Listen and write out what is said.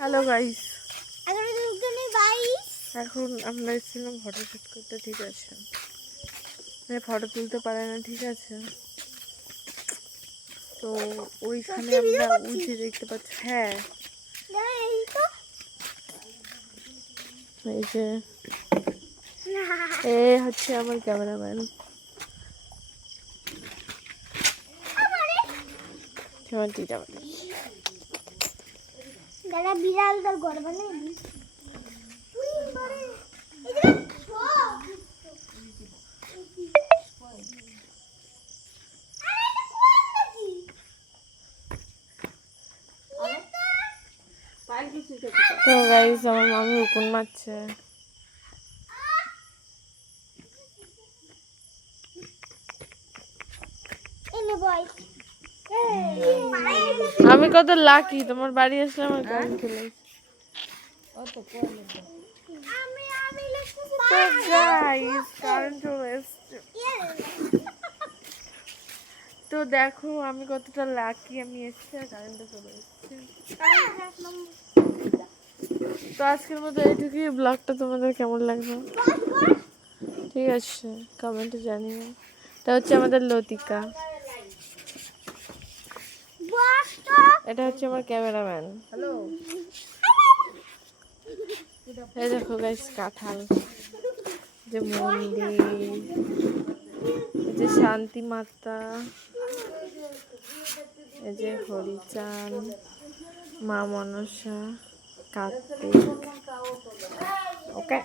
Hello guys, এখন আমরা এসেছিলাম ফটো শুট করতে। ঠিক আছে, ফটো তুলতে পারে না, ঠিক আছে। তো ওইখানে আমরা উঠে দেখতে পাচ্ছি। হ্যাঁ, এই যে এ হচ্ছে আমার ক্যামেরাম্যান। দাদা বিড়াল তোর ঘর বানাই তো গাইস, আমার মামি উকুন মারছে। আমি কত লাকি, তোমার বাড়ি আসলে আমার গাড়ি চলে তো দেখো আমি কতটা লাকি, আমি এসেছি আর কারেন্টটা চলে এসেছে। তো আজকের মতো এইটুকুই। ব্লগটা তোমাদের কেমন লাগলো ঠিক আছে কমেন্টে জানিও। এটা হচ্ছে আমাদের লতিকা, এটা হচ্ছে আমার ক্যামেরাম্যান। হ্যালো, এই দেখো গাইস কাঁঠাল, যে মন্দির, এই যে শান্তি মাতা, এই যে হরিচাঁদ, মা মনসা, কার্তিক। ওকে।